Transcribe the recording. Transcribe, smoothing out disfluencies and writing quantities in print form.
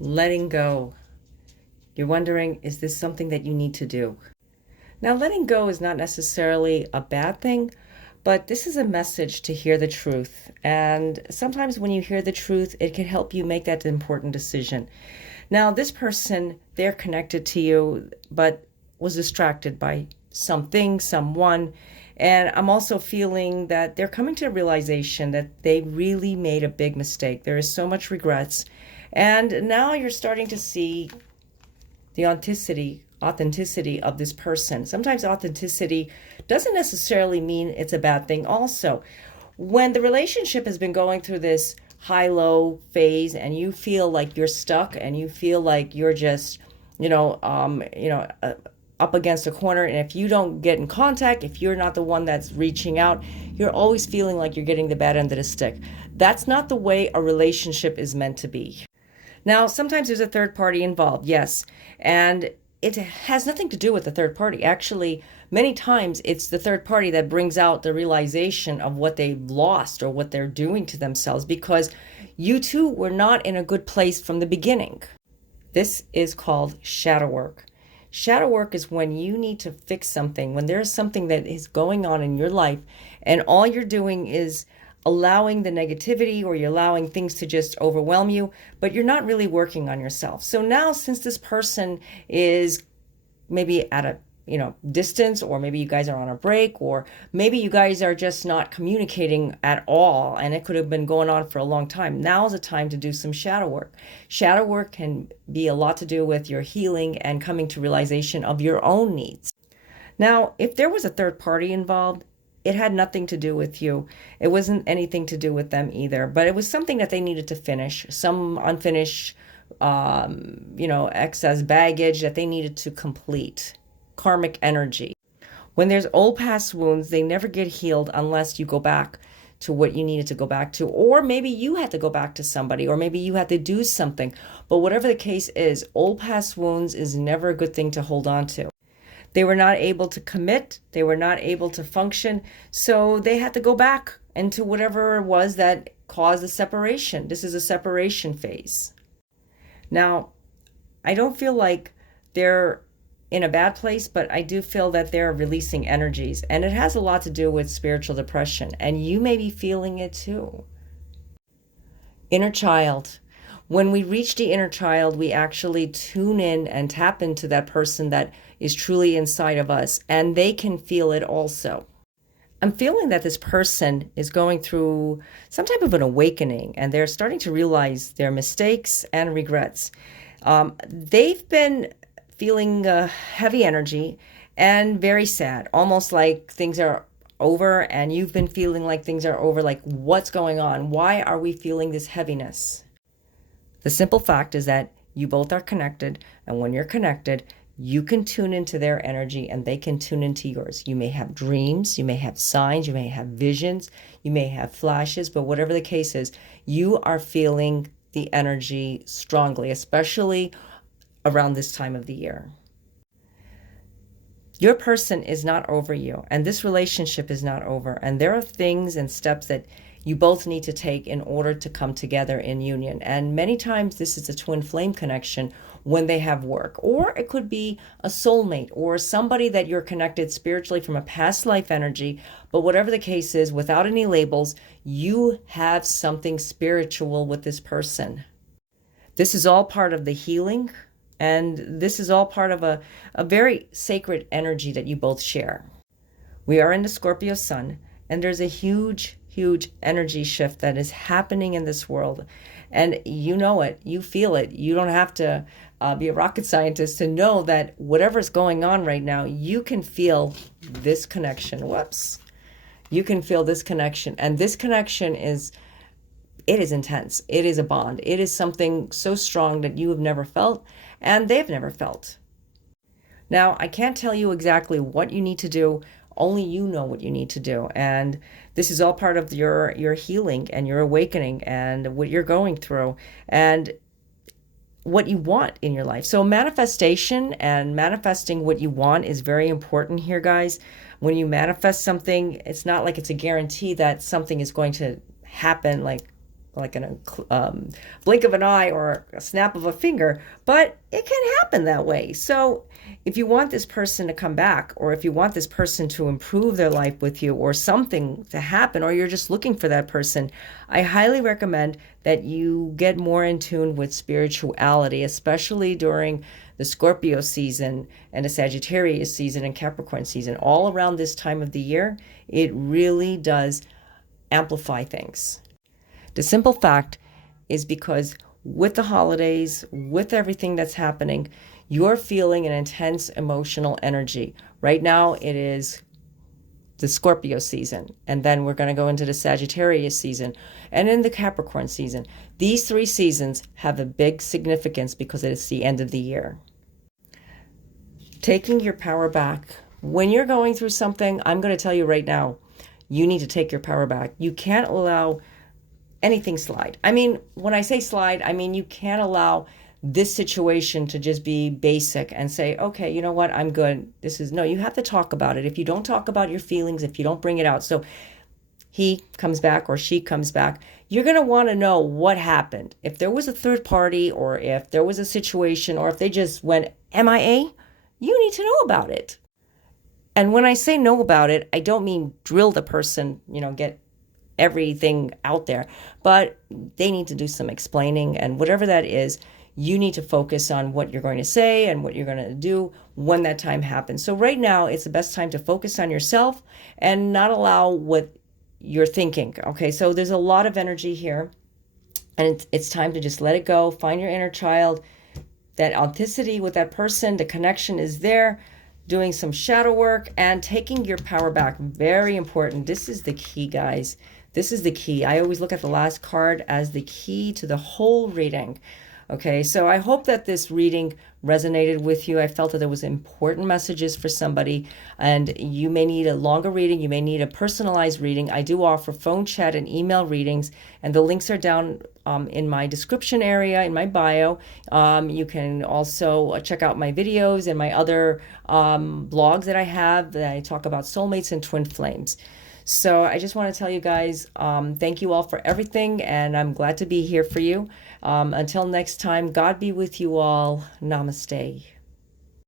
Letting go. You're wondering, is this something that you need to do? Now, letting go is not necessarily a bad thing, but this is a message to hear the truth. And sometimes when you hear the truth, it can help you make that important decision. Now, this person, they're connected to you, but was distracted by something, someone. And I'm also feeling that they're coming to a realization that they really made a big mistake. There is so much regrets. And now you're starting to see the authenticity of this person. Sometimes authenticity doesn't necessarily mean it's a bad thing also. When the relationship has been going through this high-low phase and you feel like you're stuck and you feel like you're just, up against a corner, and if you don't get in contact, if you're not the one that's reaching out, you're always feeling like you're getting the bad end of the stick. That's not the way a relationship is meant to be. Now, sometimes there's a third party involved, yes, and it has nothing to do with the third party. Actually, many times it's the third party that brings out the realization of what they've lost or what they're doing to themselves because you two were not in a good place from the beginning. This is called shadow work. Shadow work is when you need to fix something, when there's something that is going on in your life and all you're doing is allowing the negativity or you're allowing things to just overwhelm you, but you're not really working on yourself. So now since this person is maybe at a distance, or maybe you guys are on a break, or maybe you guys are just not communicating at all and it could have been going on for a long time. Now is the time to do some shadow work. Shadow work can be a lot to do with your healing and coming to realization of your own needs. Now, if there was a third party involved, it had nothing to do with you. It wasn't anything to do with them either, but it was something that they needed to finish, some unfinished, excess baggage that they needed to complete. Karmic energy. When there's old past wounds, they never get healed unless you go back to what you needed to go back to, or maybe you had to go back to somebody, or maybe you had to do something. But whatever the case is, old past wounds is never a good thing to hold on to. They were not able to commit, they were not able to function, so they had to go back into whatever it was that caused the separation. This is a separation phase. Now, I don't feel like they're in a bad place, but I do feel that they're releasing energies, and it has a lot to do with spiritual depression, and you may be feeling it too. Inner child. When we reach the inner child, we actually tune in and tap into that person that is truly inside of us, and they can feel it also. I'm feeling that this person is going through some type of an awakening, and they're starting to realize their mistakes and regrets. They've been feeling heavy energy and very sad, almost like things are over, and you've been feeling like things are over, like what's going on? Why are we feeling this heaviness? The simple fact is that you both are connected, and when you're connected, you can tune into their energy and they can tune into yours. You may have dreams, you may have signs, you may have visions, you may have flashes, but whatever the case is, you are feeling the energy strongly, especially around this time of the year. Your person is not over you, and this relationship is not over, and there are things and steps that you both need to take in order to come together in union. And many times this is a twin flame connection when they have work, or it could be a soulmate or somebody that you're connected spiritually from a past life energy. But whatever the case is, without any labels, you have something spiritual with this person. This is all part of the healing, and this is all part of a very sacred energy that you both share. We are in the Scorpio sun, and there's a huge energy shift that is happening in this world. And you know it, you feel it. You don't have to be a rocket scientist to know that whatever's going on right now, you can feel this connection. You can feel this connection. And this connection is intense. It is a bond. It is something so strong that you have never felt and they've never felt. Now, I can't tell you exactly what you need to do. Only you know what you need to do. And this is all part of your healing and your awakening and what you're going through and what you want in your life. So manifestation and manifesting what you want is very important here, guys. When you manifest something, it's not like it's a guarantee that something is going to happen like like in a blink of an eye or a snap of a finger, but it can happen that way. So if you want this person to come back, or if you want this person to improve their life with you, or something to happen, or you're just looking for that person, I highly recommend that you get more in tune with spirituality, especially during the Scorpio season and the Sagittarius season and Capricorn season. All around this time of the year, it really does amplify things. The simple fact is because with the holidays, with everything that's happening, you're feeling an intense emotional energy. Right now, it is the Scorpio season, and then we're going to go into the Sagittarius season and in the Capricorn season. These 3 seasons have a big significance because it's the end of the year. Taking your power back. When you're going through something, I'm going to tell you right now, you need to take your power back. You can't allow anything slide. I mean, when I say slide, I mean you can't allow this situation to just be basic and say, okay, you know what, I'm good. No, you have to talk about it. If you don't talk about your feelings, if you don't bring it out, so he comes back or she comes back, you're going to want to know what happened. If there was a third party, or if there was a situation, or if they just went MIA, you need to know about it. And when I say know about it, I don't mean drill the person, get everything out there, but they need to do some explaining, and whatever that is, you need to focus on what you're going to say and what you're going to do when that time happens. So right now, it's the best time to focus on yourself and not allow what you're thinking. Okay, so there's a lot of energy here, and it's time to just let it go. Find your inner child, that authenticity with that person, the connection is there. Doing some shadow work and taking your power back. Very important. This is the key, guys. This is the key. I always look at the last card as the key to the whole reading. Okay, so I hope that this reading resonated with you. I felt that there was important messages for somebody, and you may need a longer reading. You may need a personalized reading. I do offer phone chat and email readings, and the links are down in my description area, in my bio. You can also check out my videos and my other blogs that I have that I talk about soulmates and twin flames. So I just want to tell you guys, thank you all for everything, and I'm glad to be here for you. Until next time, God be with you all. Namaste.